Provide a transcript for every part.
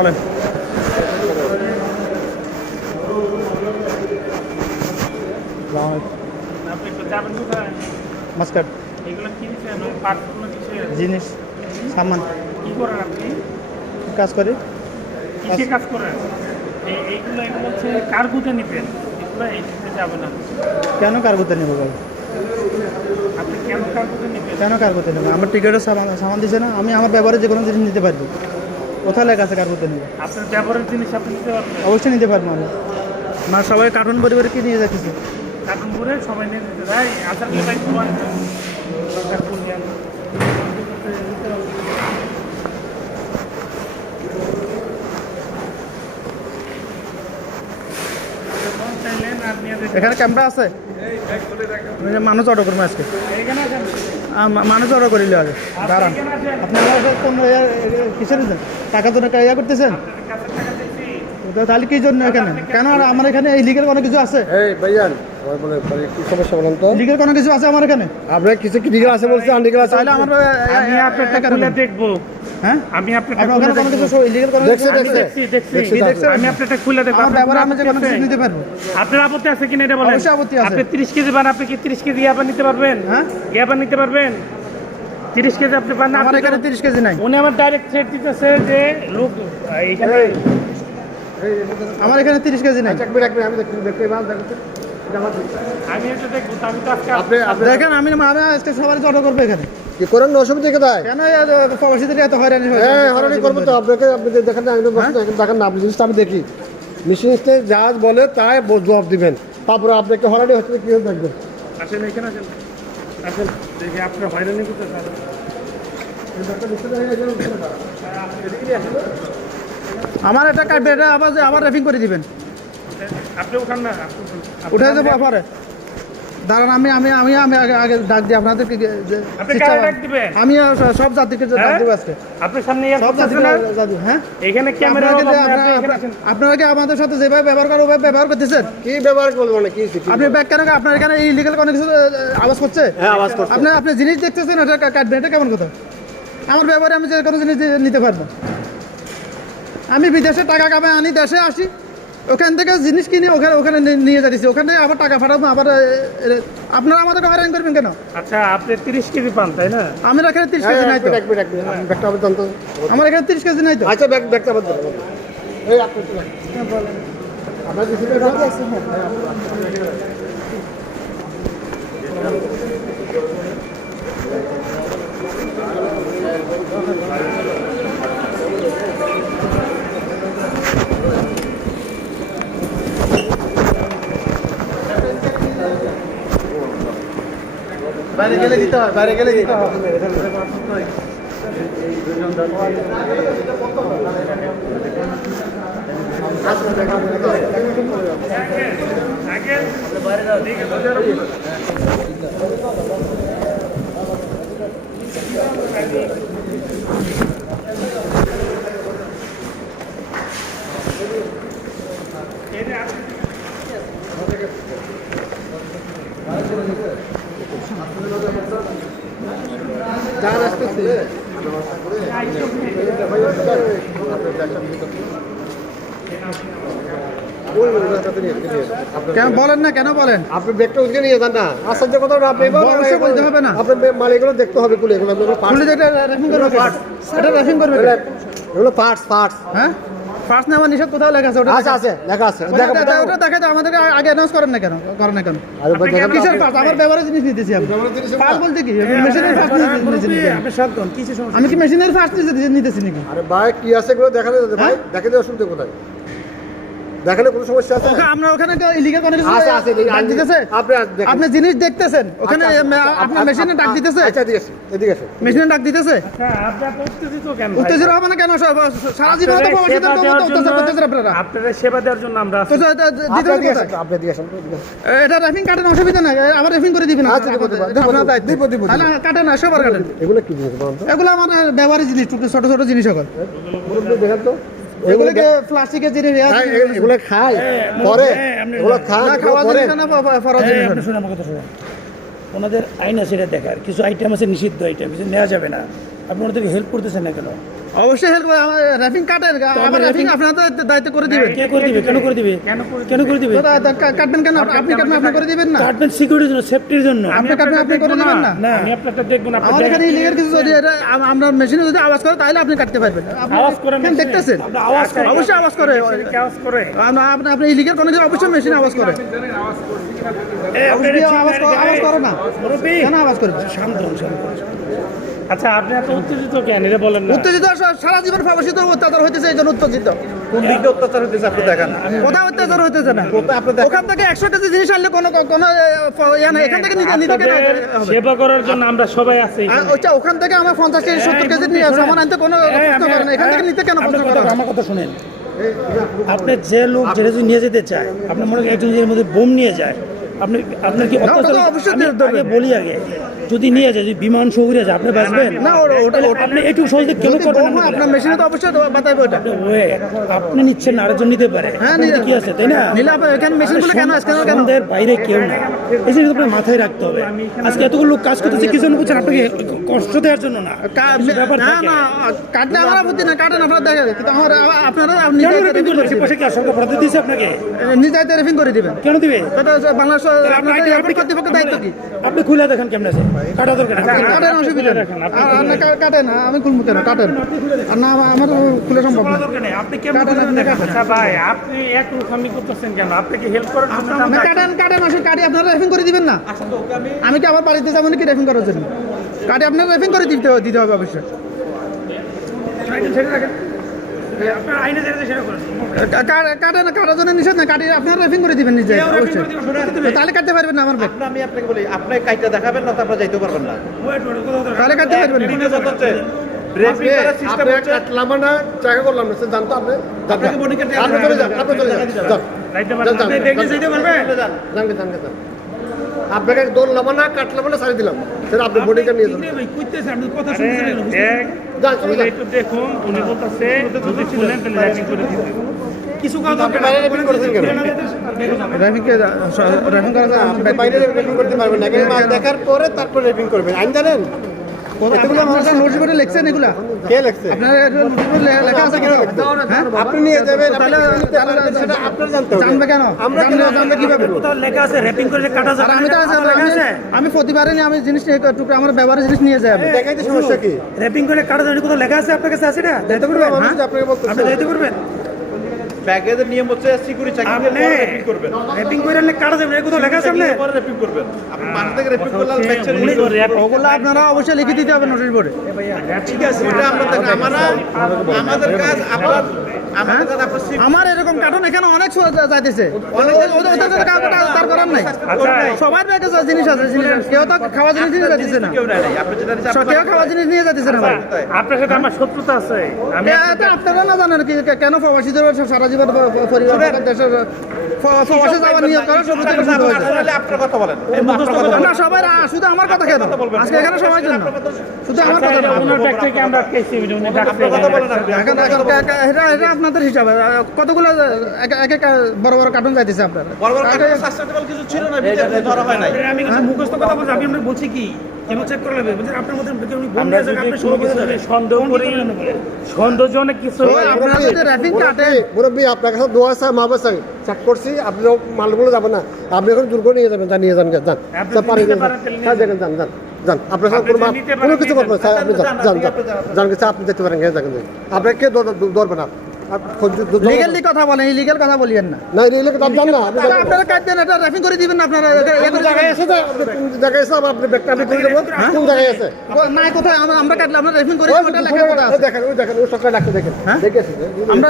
বলেন জিনিস সামান কি করেন আপনি কাজ করি? কিসে কাজ করেন এই- এইগুলো এগুলো হচ্ছে কার্গুতে নিবেন। এগুলো এইটাতে যাবে না। কেন কার্গোতে নেব ভাই? আপনি কেন কার্গুতে নিবেন? কেন কার্গোতে নেব? আমার টিকিটের সামান সামান দিছে না আমি আমার ব্যবহারে যে কোনো জিনিস নিতে পারব। লেখা আছে কার্গোতে নেব আপনার ব্যবহারের জিনিস আপনি নিতে পারবেন। অবশ্যই নিতে পারব আমি। না সবাই কার্টুন পরিবারে কি নিয়ে যাচ্ছি। কার্টুন করে সবাই নিয়ে যেতে আসার ভাই এখানে ক্যামেরা আছে? মানুষ অর্ডার করব আজকে। মানুষ অর্ডার করিলে আগে। দাঁড়ান। এইখানে আসেন। আপনি আমার কাছে কোন ইয়া- কিসের দিচ্ছেন টাকা জন্য ইয়া করতেছেন? টাকা তাহলে কি জন্য এখানে? কেন আর আমার এখানে এই লিগের কোনো কিছু আছে? এই ভাইজান আমার বলে বলে কি সমস্যা বলেন তো? লিগের কোনো কিছু আছে আমার এখানে? আপনার কিছু কি লিগাল আছে বলছে? আনলিগাল আছে তাহলে আমার আমি আপনারটা খুলে দেখব। হ্যাঁ আমি আপনারটা আপনার খুলে ওখানে কোনো দেখব কিছু ইলিগেল কোনো দেখছে, দেখছে। দেখছি? আমি আপনারটা খুলে আমার ব্যবহারে আমি যে কোনো কিছু আপত্তি নিতে পারব? আপনার আপত্তি আছে কিনা এটা বলেন অবশ্যই আপত্তি আছে। আপনি 30 কেজি পান আপনি কি 30 কেজি ইয়াবা নিতে পারবেন হ্যাঁ? ইয়াবা নিতে পারবেন 30 কেজি আপনি পান না আমার এখানে তো- তিরিশ কেজি নাই উনি আমার ডাইরেক্ট থ্রেট দিতেছে যে লোক এইখানে আমার এখানে তিরিশ কেজি নাই এক মিনিট এক মিনিট আমি দেখতে। আমি এটা দেখব আমি তো আজকে আপনি আপনি দেখেন আমি আমি আজকে সবাই অর্ডার করব এখানে কি করেন? অসুবিধা কোথায় কেন প্রবাসীদের এত হয়রানি? হ্যাঁ হরানি করব তো। আপনাকে আপনি দেখেন দেখেন দেখেন না আপনি জিনিসটা আমি দেখি। মেশিনিস্টে যা বলে তাই জবাব দিবেন। তারপরে আপনাকে হরানি হচ্ছে কি দেখবেন। আসেন এখানে আসেন। আসেন দেখি হয়রানি করতে আমার একটা কাটবে এটা আবার আবার র্যাপিং করে দিবেন। আপনি উঠান না। উঠে যাব দাঁড়ান আমি আমি আমি আমি আগে আগে ডাক দিই আপনাদের কি- আপনি শিক্ষা- কারে ডাক দিবেন? আমি সব জাতিকে ডাক হ্যাঁ? দেবো আজকে। আপনার সামনে সব না? হ্যাঁ? এখানে ক্যামেরা আপনারা কি- আমাদের সাথে যেভাবে ব্যবহার করেন ওভাবে ব্যবহার করতেছেন? কি ব্যবহার করব মানে কি কি- আপনি ব্যাগ কেন আপনার এখানে ইলিগাল কোনো কিছু আওয়াজ করছে? হ্যাঁ আওয়াজ করছে। আপনি আপনি জিনিস দেখতেছেন এটা কাটবেন এটা কেমন কথা? আমার ব্যবহারে আমি যে কোনো জিনিস নিতে পারব। আমি বিদেশে টাকা কামাই আনি দেশে আসি। ওখান থেকে জিনিস কিনে ওখানে ওখানে নিয়ে যাচ্ছি ওখানে আবার টাকা পাঠাবো আবার আপনারা আমাদেরকে হয়রান করবেন কেন? আচ্ছা আপনি 30 কেজি পান তাই না? আমার এখানে তিরিশ হ্যাঁ, কেজি নাই এক তো। মিনিট এক মিনিট এক মিনিট ব্যাগটা আবার জানতো। আমার এখানে তিরিশ কেজি নাই তো। আচ্ছা ব্যাগ ব্যাগটা আবার দেন এই আপনি আপনার কিছু বাইরে গেলে দিতে হয় বাইরে গেলে দিতে হয় দিকে বোঝার যার আসতেছে ওই ওনাটাতে নিয়ে নিয়ে আপনার কেন বলেন। না কেন বলেন? আপনি ব্যাগটা উঠে নিয়ে যান না। আশ্চর্য কথা আপনি বলতে হবে না। আপনার বে- মাল এগুলো দেখতে হবে এগুলো খুলে এটা র্যাপিং করবে কে? এটা র্যাপিং করবে এগুলো- পার্টস পার্টস হ্যাঁ? নিষেধ কোথাও লেখা আছে ওটা আচ্ছা আছে লেখা আছে। ওটা দেখা- দেখা- দেখা। যায় আগে অ্যানাউন্স করেন না কেন? করেন না কেন? কিসের পার্স আমার ব্যবহারের জিনিস নিতেছি আমি। বলতে কি? মেশিনের ফার্স্ট নিতেছি? আপনি সাবধান কিছু সমস্যা আমি কি মেশিনের ফার্স্ট নিতেছি নাকি? আরে ভাই কি আছে এগুলো দেখালে ভাই দেখে দিয়ে অসুবিধা কোথায়? দেখালে কোনো সমস্যা আছে? ওখানে আপনার ওখানে ইলিগাল কোনো কিছু আছে, আছে, ডাক দিতেছে। আপনি আপনি জিনিস দেখতেছেন ওখানে আপনার মেশিনে ডাক দিতেছে? আচ্ছা এদিকে আসুন, এদিকে। মেশিনে ডাক দিতেছে? হ্যাঁ উত্তেজিত কেন ভাই? উত্তেজনা হবে না কেন? সারা জীবন তো আপনাদের প্রবাসীদের সেবা তো দেওয়ার অত্যাচার জন্য- করতেছেন আপনারা। আপনাদের সেবা দেওয়ার জন্য আমরা আছি। তো- দিতে আপনি আসুন, এটা র্যাপিং কাটেন অসুবিধা নাই। আবার র্যাপিং করে দিবেন আচ্ছা, দিব, দিব, আপনার দায়িত্ব। দিব, দিব। কাটেন না সবার কাটেন এগুলো কি জিনিস বলুন তো? এগুলো আমার ব্যবহারের জিনিস ছোট ছোট ছোট জিনিস সকল। দেখেন তো। এগুলো কি প্লাস্টিকের জিনিস এগুলো খায় পরে এগুলো খান খাওয়া না শুনে আমার কথা শুনুন। ওনাদের আইন আছে এটা দেখার। কিছু আইটেম আছে নিষিদ্ধ আইটেম কিছু নেওয়া যাবে না। আপনি ওনাদেরকে হেল্প করতেছেন না কেন? অবশ্যই হেল্প র্যাপিং কাটেন আমার র্যাপিং আপনারা তো দায়িত্ব করে দিবেন। কে করে দিবে? কেন করে দিবে? কেন করে দিবে? কাটবেন কেন? আপনি কাটবেন আপনি করে দিবেন না। কাটবেন সিকিউরিটির জন্য সেফটির জন্য। আপনি কাটবেন আপনি করে দিবেন না। না। আমি আপনারটা দেখব না আমার এখানে। ইলিগেল কিছু যদি এটা আমরা মেশিনে যদি আওয়াজ করে তাহলে আপনি কাটতে পারবেন। আওয়াজ করে কেন? দেখতেছেন? আওয়াজ করে। অবশ্যই আওয়াজ করে। মেশিনে আওয়াজ করে। আপনি আপনি আপনি ইলিগেল কোনো কিছু অবশ্যই মেশিন আওয়াজ করে। আওয়াজ করে আওয়াজ না। মুরব্বি, কেন আওয়াজ করবে শান্ত শান্ত। আচ্ছা আপনি এত উত্তেজিত কেন? এটা বলেন না। উত্তেজিত সারা জীবন প্রবাসিত অত্যাচার হইতেছে এই জন্য উত্তেজিত। কোন দিক দিয়ে অত্যাচার হইতেছে আপনি দেখান? কোথাও অত্যাচার হইতেছে না। কোথায় আপনি দেখেন? ওখান থেকে একশো কেজি জিনিস আনলে কোনো কোনো ইয়ে না এখান থেকে নিতে নিতে কেন সেবা করার জন্য আমরা সবাই আছি ওইটা ওখান থেকে আমার পঞ্চাশ কেজি সত্তর কেজি নিয়ে আসে আমার আনতে কোনো করে না। এখান থেকে নিতে কেন আমার কথা শুনেন। আপনি যে লোক যেটা যদি নিয়ে যেতে চায় আপনি মনে করেন একজন এর মধ্যে বোম নিয়ে যায় আপনি আপনার কি আগে বলি আগে যদি নিয়ে যায় যদি বিমান যায় আপনি বাঁচবেন? না ওটা আপনি একটু সহজে কেন করবেন আপনার মেশিনে তো অবশ্যই ওটা। আপনি নিচ্ছেন না আরেকজন নিতে পারে। হ্যাঁ, কি আছে তাই না? নিলে আপনার এখানে মেশিনগুলো কেন বাইরে কেউ না এই জিনিস আপনার মাথায় রাখতে হবে। আজকে এতগুলো লোক কাজ করতেছে কি জন্য বুঝছেন আপনাকে কষ্ট দেওয়ার জন্য না। কা- না না কাটলে আমার আপত্তি না কাটেন আপনারা কিন্তু আমার আপনারা আপনাকে? নিজে রেফিং করে দিবেন। কেন দিবে? বাংলাদেশ তাহলে আপনি- আপনাদের আপনি- কর্তৃপক্ষের দায়িত্ব কি? আপনি খুলে দেখেন কেমন আছে। কাটা দরকার নেই। কাটেন অসুবিধা নেই। আর- আর না কাটেন আমি খুলবো কেন? কাটেন। আর না আমার- আমার খুলে সম্ভব না। খোলা দরকার নেই। আপনি কেমন কাটেন? আচ্ছা ভাই আপনি এক রুখামি করতেছেন কেন? আপনাকে হেল্প করার জন্য না আমরা- কাটেন কাটেন আসলে কাটি আপনারা রেফিং করে দিবেন না। আমি কি আবার বাড়িতে যাব নাকি রেফিং করার জন্য? কাটি আপনারা রেফিং করে দিতে দিতে হবে অবশ্যই। কাটার জন্য নিষেধ না? কাটি আপনারা রেফিং করে দিবেন নিজে অবশ্যই। তাহলে কাটতে পারবেন না আমার আপনি আমি আপনাকে বলি আপনি কাইটা দেখাবেন না তারপর যাইতে পারবেন না। তাহলে কাটতে পারবেন না। সিস্টেম আপনি আপনাকে পারেন যান, না। কাট দৌড়লাম না সারি দিলাম। সেটা আপনি বডিটা নিয়ে যান। ভাই, কইতেছে, আপনি কথা আরে, না কেন? দেখ, যান চলে উনি যান। একটু দেখুন উনি বলতেছে যদি ছিলেন। তাহলে র্যাপিং করে কিছু কথা আপনি বাইরে রেপিং করেছেন কেন? রেফিং রেফিং করার জন্য আপনি বাইরে রেপিং করতে পারবেন না কেন দেখার পরে তারপর রেপিং করবেন। আইন জানেন? এগুলো আমার নোটিশ বোর্ডে লিখছেন এগুলা? কে লেখছে? আপনার নোটিশ বোর্ডে লেখা আছে কেন? হ্যাঁ? আপনি নিয়ে যাবেন তাহলে তাহলে সেটা আপনার জানতে হবে। জানবে কেন? আমরা কেন জানবে- জানবে? কীভাবে কোথাও লেখা আছে র্যাপিং করে কাটা যাবে আমি তো কোথাও লেখা আছে আমি প্রতিবারে নিয়ে আমি জিনিস আমার ব্যবহারের জিনিস নিয়ে যাই দেখাইতে সমস্যা কি? র্যাপিং করে কাটা যাবে কোথাও লেখা আছে আপনার কাছে আছে না? দায়িত্ব করবেন? আপনাকে বলতেছে। আপনি দায়িত্ব করবেন? ব্যাগের নিয়ম হচ্ছে সিকিউরিটি চেকিং আপনি এর পরে রেপিং করবেন। র্যাপিং করে আনলে কাটা যাবে না কোথাও লেখা আছে পরে রেপিং করবেন। আপনি থেকে রেপিং করলে ফ্র্যাকচার উনি ওগুলো আপনারা অবশ্যই লিখে দিতে হবে নোটিশ বোর্ডে ঠিক আছে ওটা আমরা আমরা আমাদের কাজ আপনার আমার এরকম কার্টুন এখানে অনেক যাইতেছে। তার করার নাই। সবার ব্যাগে জিনিস আছে জিনিস কেউ তো খাওয়া জিনিস নিয়ে যাচ্ছে না। কেউ নেয় নাই আপনি যেটা নিচ্ছেন সব কেউ খাওয়া জিনিস নিয়ে যাচ্ছে না আপনার সাথে আমার শত্রুতা আছে। আপনারা না জানেন কেন প্রবাসীদের সারা জীবন পরিবার দেশের শুধু আমার কথা কেন? আজকে এখানে জন্য শুধু আমার কথা আপনাদের হিসাবে। কতগুলো এক বড় বড় কার্টুন যাইতেছে আপনার? বড় বড় কিছু ছিল না ধরা হয় আমি মুখস্থ কথা বলছি আমি বলছি কি? চেক করে নেবে বলছেন আপনার মধ্যে আমরা যদি আপনি কোনো সবাই কিছু যাবে নিয়ে সন্দেহ করি সন্দেহজনক কিছু ওই আপনারা যদি র্যাপিং কাটে মুরব্বী আপনার কাছে দোয়া আছে মা বাসা চেক করছি আপনি মালগুলো যাবেন না। আপনি এখন দুর্গ নিয়ে যাবেন যান নিয়ে যান গে, যান। আপনি স্যার, পানি নিতে দিন, পারেন, স্যার। তাহলে দেখেন যান। যান যান আপনার সাথে কোনো মা- যদি নিতে কোনো কিছু করবেন আপনি যান যান, যান আপনি যান। যান। যান। গেছে আপনি যেতে পারেন যান আপনি কে ধরবে না আপ- খোঁজ- ধরবে না। লিগেলি কথা বলেন ইলিগেল কথা বলিয়েন না। না এই এলাকা যান না। আপনারা কাটবেন এটা র্যাপিং করে দিবেন না আপনারা কোন জায়গায়। আছে আপনি কোন জায়গায় আছে আপনি ব্যাগটা আমি করে দেবো। কোন জায়গায় আছে ও, নাই কোথায়? আমরা আমরা কাটলে আমরা র্যাপিং করে দিব, ওটা লেখা ওই আছে। দেখেন ওই দেখেন ওই সরকার ডাক্তার দেখেন। হ্যাঁ? দেখেছি আমরা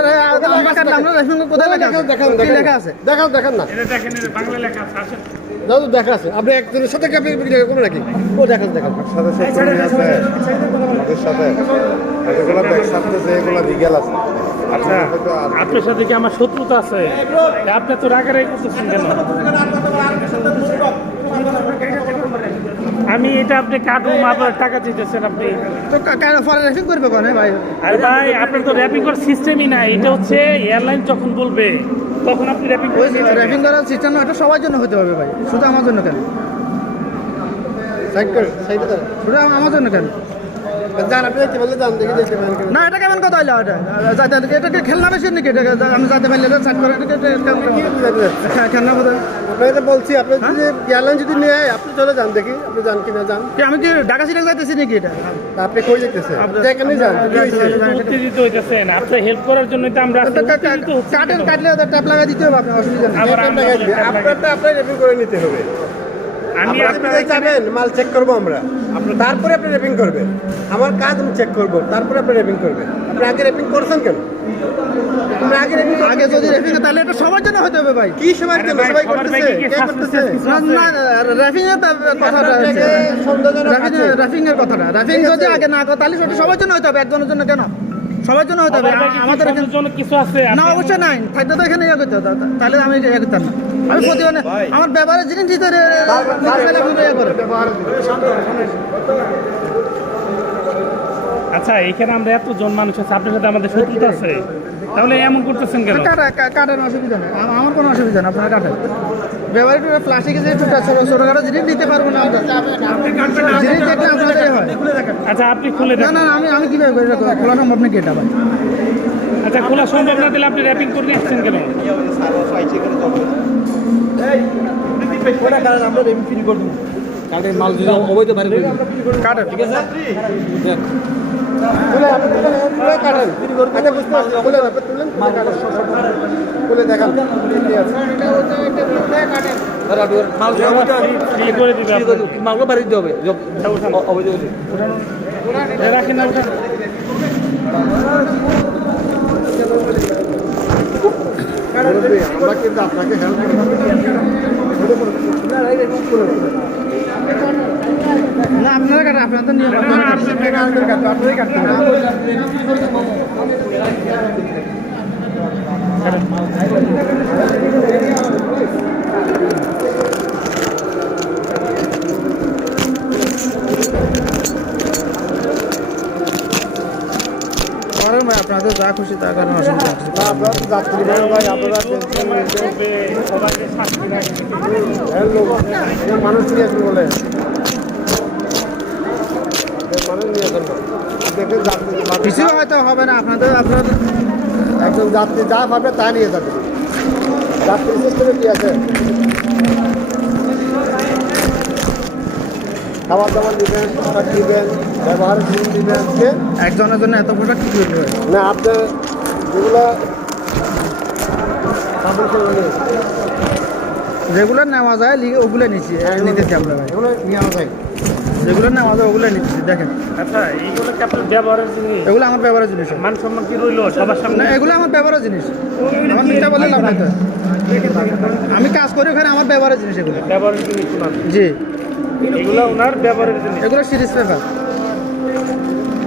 আমরা কাটলে আমরা র্যাপিং কোথায় লেখা আছে? দেখেন দেখেন। লেখা আছে? দেখান দেখেন না। এটা দেখেন এটা বাংলা লেখা আছে আসেন। দাদু দেখা আছে। আপনি একজনের সাথে কি আপনি করবেন নাকি? ও দেখান দেখান। সাথে নিয়ে আছে আমাদের সাথে। এগুলো একসাথে যে এগুলো লিগেল আছে আচ্ছা আপনার সাথে কি আমার শত্রুতা আছে? তা আপনি তো রাগারাগি করতেছেন কেন? আমি এটা আপনি কাটুম আপনার টাকা দিতেছেন আপনি। তো কা- কা- র্যাপিং করবে কোন ভাই? আরে ভাই আপনার তো র্যাপিং করার সিস্টেমই নাই। এটা হচ্ছে এয়ারলাইন যখন বলবে তখন আপনি র্যাপিং র্যাপিং করার সিস্টেম এটা সবার জন্য হতে হবে ভাই। শুধু আমার জন্য কেন? সাইড করে সাইডে দাঁড়ান। শুধু আমার জন্য কেন? না এটা কেমন কথা হইল? এটা এটাকে খেলনা বেশি নাকি? এটা আমি যাতে পারলে সাইড করে এটাকে কেমন খেলনা বোধ আপনাকে তো বলছি আপনি যদি এয়ারলাইন যদি নিয়ে আয়, আপনি চলে যান দেখি আপনি যান কিনা যান। কি আমি কি ঢাকা যাইতেছি নাকি এটা? আপনি কই যেতেছে যেখানে যান। উত্তেজিত হইতেছেন আপনি হেল্প করার জন্য তো আমরা কাটেন কাটলে ট্যাপ লাগা দিতে হবে আপনার অসুবিধা নেই। আপনারটা আপনার করে নিতে হবে। আমি আপনি যাবেন মাল চেক করব আমরা। তারপরে আপনি রেপিং করবেন। আমার কাজ আমি চেক করব তারপরে আপনি করবেন। আপনি আগে রেপিং করছেন কেন? আপনি আগে আগে যদি রেফিং তাহলে এটা সবার জন্য হতে হবে ভাই। কি সময় জন্য? সবাই করতেছে। কে করতেছে? না র্যাফিং এর কথাটা এর যদি আগে না করে তাহলে সেটা সবার জন্য হতে হবে একজনের জন্য কেন? সবার জন্য হতে হবে। আমাদের কিছু আছে? না অবশ্যই নাই। থাকতে তো এখানে ইয়ে করতে হতো তাহলে আমি ইয়ে করতাম না। আমি প্রতিবার আমার ব্যবহারের জিনিস দিতে আচ্ছা এখানে আমরা এতজন মানুষ আছে আপনার সাথে আমাদের শত্রুতা আছে। তাহলে এমন করতেছেন কেন? কাটা কাটার অসুবিধা নেই। আমার কোনো অসুবিধা নেই আপনারা কাটেন। ব্যবহারিক প্লাস্টিকের যে ছোটো ছোটো ছোটোখাটো জিনিস নিতে পারব না। জিনিস দেখলে আপনাদের হয়। আচ্ছা আপনি খুলে না না আমি আমি কীভাবে করে রাখব? খোলা সম্ভব নাকি এটা ভাই? আচ্ছা খোলা সম্ভব না দিলে আপনি র্যাপিং করে আসছেন কেন? কাটেন ঠিক আছে? তুলে আপনি তুলে তুলে কাটেন আচ্ছা বুঝতে পারছি তুলে আপনি তুলেন তুলে কাটেন তুলে দেখান। কি আছে। কি করে। দিবে আপনার? এ রাখেন না ওটা মুরব্বী, আমরা কিন্তু আপনাকে হেল্প না আপনারা কাটেন আপনারা তো নিয়ম। আপনারই কাটতে হবে তো যা খুশি তা করেন অসুবিধা মানুষ নিয়ে বলে। মানুষ নিয়ে কিছু হয়তো হবে না আপনাদের আপনারা একজন যাত্রী যা পাবে তা নিয়ে যাবে। যাত্রী সিস্টেমে কি আছে? খাবার দাবার দিবেন পোশাক দিবেন ব্যবহারের জিনিস দিবেন কে? একজনের জন্য এত পোশাক কি করবে? না আপনি যেগুলো যেগুলো নেওয়া যায় লি- ওগুলো নিচ্ছি নিতেছি আমরা ভাই। এগুলো নিয়ে আনা যায়। যেগুলো নেওয়া যায় ওগুলো নিচ্ছি দেখেন। আচ্ছা এইগুলো কি আপনার ব্যবহারের জিনিস? এগুলো আমার ব্যবহারের জিনিস মান সম্মান কি রইল সবার সামনে? এগুলো আমার ব্যবহারের জিনিস। আমার মিথ্যা বলে লাভ নাই আমি কাজ করি ওখানে আমার ব্যবহারের জিনিস এগুলো। ব্যবহারের জিনিস জি। এগুলো ওনার ব্যবহারের জিনিস। এগুলো সিরিজ পেপার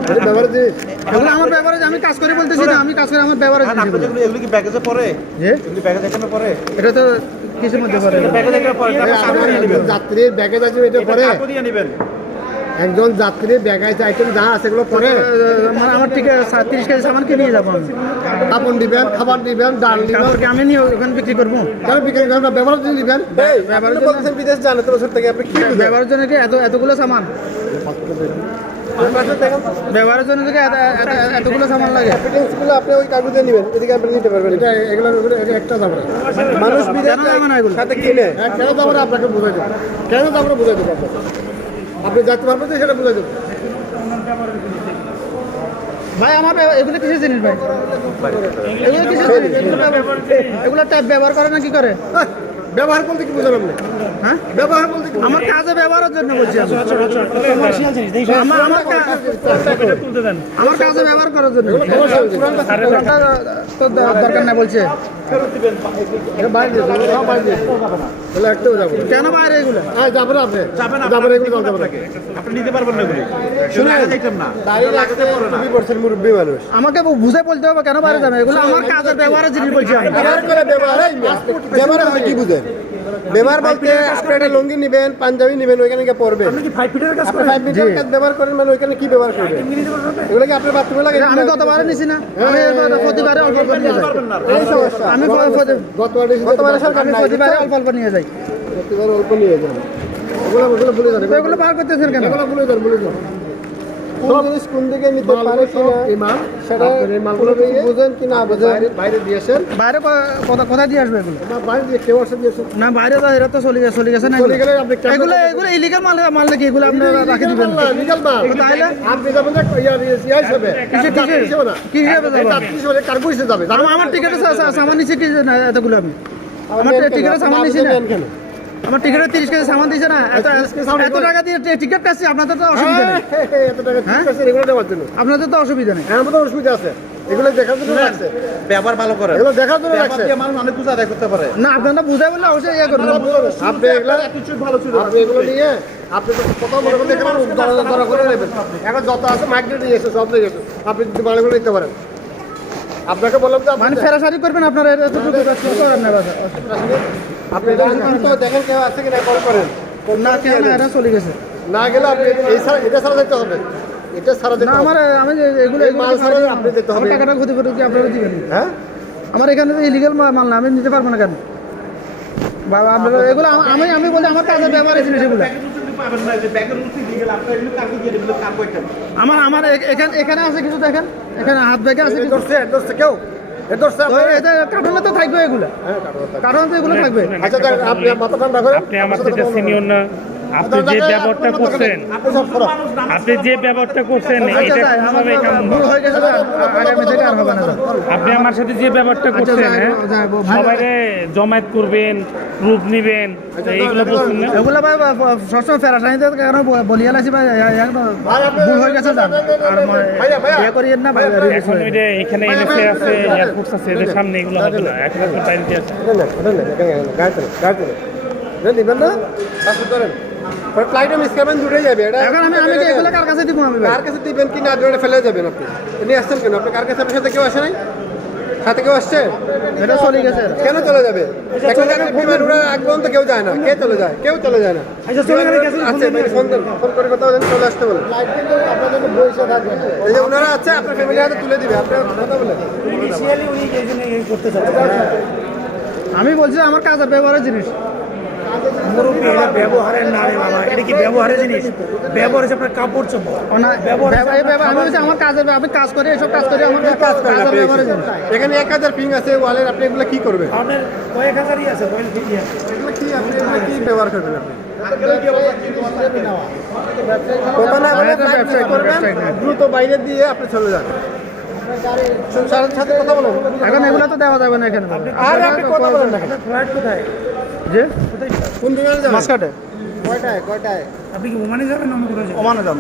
এটা ব্যবহারের জিনিস। এগুলো আমার ব্যবহারে আমি কাজ করি বলতেছি না আমি কাজ করি আমার জিনিস এগুলো। কি প্যাকেজে পড়ে? এগুলি প্যাকেজ এখানে পড়ে? এটা তো কিছুর মধ্যে পড়ে। প্যাকেজ এখানে পড়ে। যাত্রীর ব্যাগেজ আছে এটা কাপড় দিয়ে নেবেন। একজন যাত্রীর ব্যাগেজ আইটেম যা আছে এগুলো পরে মানে আমার ঠিক তিরিশ কেজি সামান কিনে নিয়ে যাব আমি। কাপড় দিবেন খাবার দিবেন ডাল দিবেন। আমি নিয়ে ওখানে বিক্রি করব? কেন বিক্রি করবেন ব্যবহার জন্য দিবেন। বিদেশ যান এত বছর থেকে আপনি কি ব্যবহারের জন্য কি এত এতগুলো সামান? ব্যবহারের জন্য কি এত- এত- এতগুলো সামান লাগে? এভিডেন্সগুলো আপনি ওই কাগজে নেবেন এদিকে আপনি নিতে পারবেন। এটা এগুলো একটা দাম মানুষ বিদেশ সাথে কিনে। হ্যাঁ কেন দাম আপনাকে বুঝাই দেবো। কেন দাম বুঝাই দেবো আপনি যাতে পারবেন যে সেটা বোঝা দেবো। ভাই আমার এগুলো কিসের জিনিস ভাই? এগুলো কিসের জিনিস? এগুলো ট্যাপ ব্যবহার করে না কি করে? আহ, ব্যবহার বলতে কি বুঝান আপনি হ্যাঁ? ব্যবহার বলতে কি আমার কাজে ব্যবহারের জন্য বলছি আমার কাজে ব্যবহার করার জন্য। তো দরকার না বলছে। কেন বাইরে এগুলো? হ্যাঁ যাব না আপনি। যাবেন এগুলো আপনি নিতে পারবেন না আমাকে বুঝে বলতে হবে কেন বাইরে যাবে। এগুলো আমার কাজের ব্যবহারের জিনিস বলছি আমি। ব্যবহার করে ব্যবহার ব্যবহার কি বুঝেন? ব্যবহার বলতে আপনি একটা লুঙ্গি নিবেন পাঞ্জাবি নিবেন ওইখানে গিয়ে পরবেন। আপনি কি ফাইভ ফিটের কাজ আপনি ফাইভ মিটার কাজ ব্যবহার করেন মানে ওইখানে কি ব্যবহার করবেন? এগুলো কি আপনার বাথরুমে লাগে আমি গতবারে নিছি না। আমি প্রতিবারে অল্প অল্প নিয়ে যাই। এই সমস্যা। আমি গতবারে গতবারে সরকার আমি প্রতিবারে অল্প অল্প নিয়ে যাই। প্রতিবার অল্প নিয়ে যান। ওগুলো ওগুলো ভুলে যান। এগুলো বার করতেছেন কেন? এগুলো ভুলে যান ভুলে যান। কোন জিনিস কোন দিকে নিতে পারে কিনা ইমাম সেটা বুঝেন কি না বুঝেন। বাইরে দিয়েছেন বাইরে ক- কোথা- কোথায় দিয়ে আসবে এগুলো? আমার বাইরে দিয়ে কেউ আসে দিয়েছেন না বাইরে তো এরা তো চলে গেছে চলে গেছে না চলে গেলে আপনি এগুলো এগুলো ইলিগাল মাল মাল নাকি? এগুলো আপনারা রাখে দিবেন। না লিগাল না তাহলে আপনি যাবেন যে ইয়া ইয়া হিসেবে। কিসে কিসে না। কি হিসেবে যাব আমি? হিসেবে কার্গো হিসেবে যাবে আমার- আমার টিকিটে সামান নিচ্ছে কি এতগুলো আমি। আমার টিকিটে সামান নিছি না। কেন? আমার টিকিটে তিরিশ কেজি সামান দিছে না? এত 30 কেজি এত টাকা দিয়ে টিকিট কাটছি আপনাদের তো অসুবিধা নেই। এত টাকা হ্যাঁ? এগুলো দেওয়ার জন্য। আপনাদের তো অসুবিধা নেই। মধ্যে অসুবিধা আছে। এগুলো দেখার জন্য রাখছে ব্যবহার ভালো করেন এগুলো দেখার জন্য রাখছে মানুষ অনেক কিছু আদায় করতে পারে? না আপনারা বুঝাই বললে অবশ্যই ইয়ে করবেন। আপনি এগুলো ভালো ছিল আপনি এগুলো নিয়ে আপনি তো কত করলে এখানে দরা দরা করে নেবেন। এখন যত আছে মাইগ্রেট নিয়ে এসে সব নিয়ে এসে আপনি যদি মালগুলো নিতে পারেন। আপনাকে বললাম যে মানে ফেরাসারি করবেন আপনারা এতটুকু ব্যস্ত না বাসা আপনি এটা দেখেন কেউ আছে কিনা কল করেন। না কেন না এটা চলে গেছে। না গেলে আপনি এই ছাড়া এটা ছাড়া যেতে হবে। এটা ছাড়া যেতে আমার আমি এগুলো মাল ছাড়া আপনি দিতে হবে। টাকাটা ক্ষতি করে কি আপনারা দিবেন? হ্যাঁ? আমার এখানে ইলিগাল মাল না আমি নিতে পারব না কেন? বাবা আপনারা এগুলো আমি আমি বলি আমার কাজে ব্যবহার জিনিস এগুলো আমার আমার এখানে এখানে আছে কিছু দেখেন? এখানে হাত ব্যাগে আছে কিছু? কেউ? এটা ধরছে তো থাকবে এগুলো। কার্টুনে তো এগুলো থাকবে। আচ্ছা আপনি মাথা ঠান্ডা করেন আপনি আমার সিনিয়র না। আপনি যে ব্যবহারটা করছেন আপনি যে ব্যবহারটা করছেন আচ্ছা এটা কাম্য ভুল হয়ে গেছে আগামী থেকে আর হবে না আপনি আমার সাথে যে ব্যাপারটা করছেন হ্যাঁ সবাই জমায়েত করবেন গ্রুপ নিবেন এইগুলো বলছেন না এগুলো ভাই সবসময় ফেরাসানিতে বলিয়ে ভাই একদম ভুল হয়ে গেছে আর মানে ইয়ে করিয়েন না ভাই এখন ওই যে এখানে এনএসএ আছে এয়ারফোর্স আছে এদের সামনে এগুলো হবে না এখন আপনার বাইরে দিয়ে আছে না না না গাড়ি গাড়ি এটা না ধরেন পরে ফ্লাইটে মিস করবেন দূরে যাবে এটা এখন আমি আমি কি এগুলো কার কাছে দিব আমি কার কাছে দিবেন কি না দিবেন ফেলে যাবেন আপনি। এনে আসছেন কেন? আপনি কার কাছে? আপনার সাথে কেউ আসে নাই? সাথে কেউ আসছে? এটা চলে গেছে। কেন চলে যাবে? জায়গায় বিমান উড়ে আগ পর্যন্ত কেউ যায় না। কে চলে যায়? কেউ চলে যায় না। আচ্ছা চলে গেলে গেছে আছে ভাই, ফোন ফোন করে কথা বলেন চলে আসতে বলেন। এই যে ওনারা আছে আপনার ফ্যামিলি হাতে তুলে দিবে আপনার কথা বলেন। ইনিশিয়ালি উনি এখানে এই করতে চাচ্ছেন আমি বলছি আমার কাজের ব্যবহারের জিনিস। মুরব্বী এটা ব্যবহারের না রে বাবা। এটা কি ব্যবহারের জিনিস? ব্যবহার হচ্ছে আপনার কাপড় চোপড়। ও না, ব্যব- এই ব্যব- আমি বলছি আমার কাজের আমি কাজ করি এসব কাজ করি আমার এখানে এক হাজার পিং আছে ওয়ালের আপনি এগুলো কি করবেন? আপনার কয়েক হাজারই আছে কয়েক কেজি আছে। এগুলো কি আপনি এগুলো কি ব্যবহার করবেন আপনি? হ্যাঁ। দ্রুত বাইরে দিয়ে আপনি চলে যান। সাথে কথা বলেন। এখন এগুলো তো দেওয়া যাবে না এখানে। আর আপনি কথা বলেন না ফ্লাইট কোথায়? যে কোন বিমানে যাবেন? মাসকাটে কয়টায় কয়টায়? আপনি কি ওমানে যাবেন না কোথাও যাবেন? ওমানে যাব।